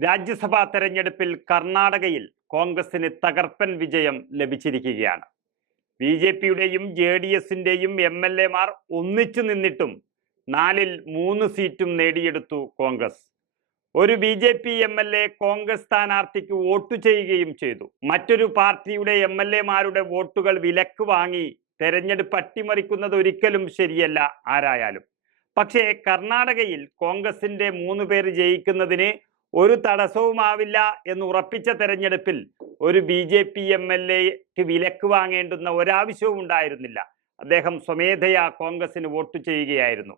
രാജ്യസഭാ തെരഞ്ഞെടുപ്പിൽ കർണാടകയിൽ കോൺഗ്രസിന് തകർപ്പൻ വിജയം ലഭിച്ചിരിക്കുകയാണ്. ബി ജെ പിയുടെയും ജെ ഡി എസിന്റെയും എം എൽ എമാർ ഒന്നിച്ചു നിന്നിട്ടും നാലിൽ മൂന്ന് സീറ്റും നേടിയെടുത്തു കോൺഗ്രസ്. ഒരു B J P M L A Congress സ്ഥാനാർത്ഥിക്ക് വോട്ട് ചെയ്യുകയും ചെയ്തു. മറ്റൊരു പാർട്ടിയുടെ എം എൽ എമാരുടെ വോട്ടുകൾ വിലക്ക് വാങ്ങി തെരഞ്ഞെടുപ്പ് അട്ടിമറിക്കുന്നത് ഒരിക്കലും ശരിയല്ല ആരായാലും. പക്ഷേ കർണാടകയിൽ കോൺഗ്രസിന്റെ മൂന്ന് പേര് ജയിക്കുന്നതിന് ഒരു തടസ്സവുമാവില്ല എന്ന് ഉറപ്പിച്ച തെരഞ്ഞെടുപ്പിൽ ഒരു B J P M L എക്ക് വിലക്ക് വാങ്ങേണ്ടുന്ന ഒരാവശ്യവും ഉണ്ടായിരുന്നില്ല. അദ്ദേഹം സ്വമേധയാ കോൺഗ്രസിന് വോട്ട് ചെയ്യുകയായിരുന്നു.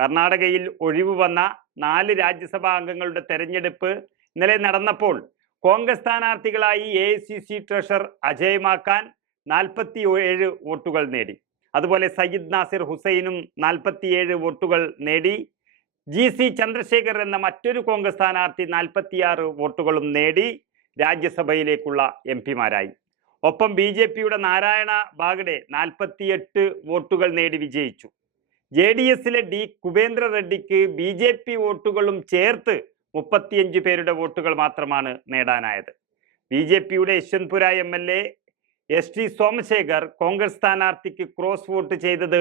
കർണാടകയിൽ ഒഴിവ് വന്ന നാല് രാജ്യസഭാ അംഗങ്ങളുടെ തെരഞ്ഞെടുപ്പ് ഇന്നലെ നടന്നപ്പോൾ Congress സ്ഥാനാർത്ഥികളായി A C C treasurer Ajay Maken നാൽപ്പത്തി ഏഴ് വോട്ടുകൾ നേടി. അതുപോലെ സയ്യിദ് നാസിർ ഹുസൈനും നാൽപ്പത്തിയേഴ് വോട്ടുകൾ നേടി. ജി സി ചന്ദ്രശേഖർ എന്ന മറ്റൊരു കോൺഗ്രസ് സ്ഥാനാർത്ഥി നാൽപ്പത്തിയാറ് വോട്ടുകളും നേടി രാജ്യസഭയിലേക്കുള്ള എം പിമാരായി. ഒപ്പം ബി ജെ പിയുടെ നാരായണ ബാഗഡെ നാൽപ്പത്തിയെട്ട് വോട്ടുകൾ നേടി വിജയിച്ചു. ജെ ഡി എസിലെ ഡി കുബേന്ദ്ര റെഡ്ഡിക്ക് ബി ജെ പി വോട്ടുകളും ചേർത്ത് മുപ്പത്തിയഞ്ച് പേരുടെ വോട്ടുകൾ മാത്രമാണ് നേടാനായത്. ബി ജെ പിയുടെ Yeshwanthpura M L A S T Somashekar Congress സ്ഥാനാർത്ഥിക്ക് ക്രോസ് വോട്ട് ചെയ്തത്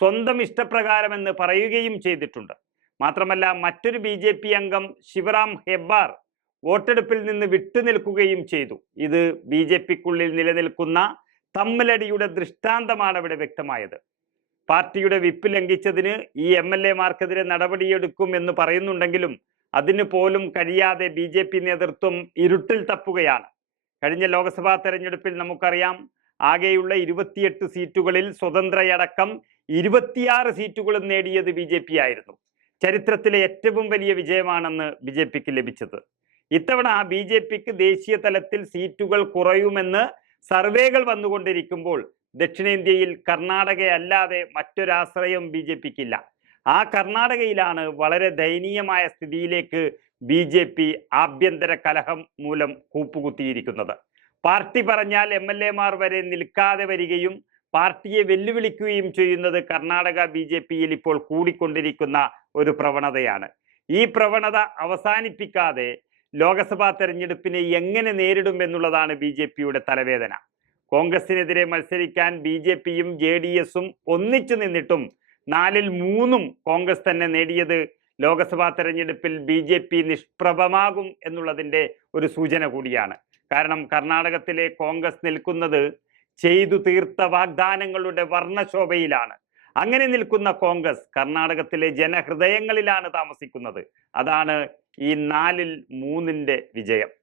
സ്വന്തം ഇഷ്ടപ്രകാരമെന്ന് പറയുകയും ചെയ്തിട്ടുണ്ട്. മാത്രമല്ല മറ്റൊരു ബി ജെ പി അംഗം ശിവറാം ഹെബ്ബാർ വോട്ടെടുപ്പിൽ നിന്ന് വിട്ടുനിൽക്കുകയും ചെയ്തു. ഇത് ബി ജെ പിക്കുള്ളിൽ നിലനിൽക്കുന്ന തമ്മലടിയുടെ ദൃഷ്ടാന്തമാണ് ഇവിടെ വ്യക്തമായത്. പാർട്ടിയുടെ വിപ്പ് ലംഘിച്ചതിന് ഈ എം എൽ എമാർക്കെതിരെ നടപടിയെടുക്കും എന്ന് പറയുന്നുണ്ടെങ്കിലും അതിന് പോലും കഴിയാതെ ബി ജെ പി നേതൃത്വം ഇരുട്ടിൽ തപ്പുകയാണ്. കഴിഞ്ഞ ലോക്സഭാ തെരഞ്ഞെടുപ്പിൽ നമുക്കറിയാം ആകെയുള്ള ഇരുപത്തിയെട്ട് സീറ്റുകളിൽ സ്വതന്ത്രയടക്കം ഇരുപത്തിയാറ് സീറ്റുകളും നേടിയത് ബി ജെ പി ആയിരുന്നു. ചരിത്രത്തിലെ ഏറ്റവും വലിയ വിജയമാണെന്ന് ബി ജെ പിക്ക് ലഭിച്ചത്. ഇത്തവണ ബി ജെ പിക്ക് ദേശീയ തലത്തിൽ സീറ്റുകൾ കുറയുമെന്ന് സർവേകൾ വന്നുകൊണ്ടിരിക്കുമ്പോൾ ദക്ഷിണേന്ത്യയിൽ കർണാടകയല്ലാതെ മറ്റൊരാശ്രയം ബി ജെ പിക്കില്ല. ആ കർണാടകയിലാണ് വളരെ ദയനീയമായ സ്ഥിതിയിലേക്ക് ബി ജെ പി ആഭ്യന്തര കലഹം മൂലം കൂപ്പുകുത്തിയിരിക്കുന്നത്. പാർട്ടി പറഞ്ഞാൽ എം എൽ എമാർ വരെ നിൽക്കാതെ വരികയും പാർട്ടിയെ വെല്ലുവിളിക്കുകയും ചെയ്യുന്നത് കർണാടക ബി ജെ പിയിൽ ഇപ്പോൾ കൂടിക്കൊണ്ടിരിക്കുന്ന ഒരു പ്രവണതയാണ്. ഈ പ്രവണത അവസാനിപ്പിക്കാതെ ലോക്സഭാ തെരഞ്ഞെടുപ്പിനെ എങ്ങനെ നേരിടും എന്നുള്ളതാണ് ബി ജെ പിയുടെ തലവേദന. കോൺഗ്രസിനെതിരെ മത്സരിക്കാൻ ബി ജെ പിയും ജെ ഡി എസും ഒന്നിച്ചു നിന്നിട്ടും നാലിൽ മൂന്നും കോൺഗ്രസ് തന്നെ നേടിയത് ലോക്സഭാ തെരഞ്ഞെടുപ്പിൽ ബി ജെ പി നിഷ്പ്രഭമാകും എന്നുള്ളതിന്റെ ഒരു സൂചന കൂടിയാണ്. കാരണം കർണാടകത്തിലെ കോൺഗ്രസ് നിൽക്കുന്നത് ചെയ്തു തീർത്ത വാഗ്ദാനങ്ങളുടെ വർണശോഭയിലാണ്. അങ്ങനെ നിൽക്കുന്ന കോൺഗ്രസ് കർണാടകത്തിലെ ജനഹൃദയങ്ങളിലാണ് താമസിക്കുന്നത്. അതാണ് ഈ നാലിൽ മൂന്നിന്റെ വിജയം.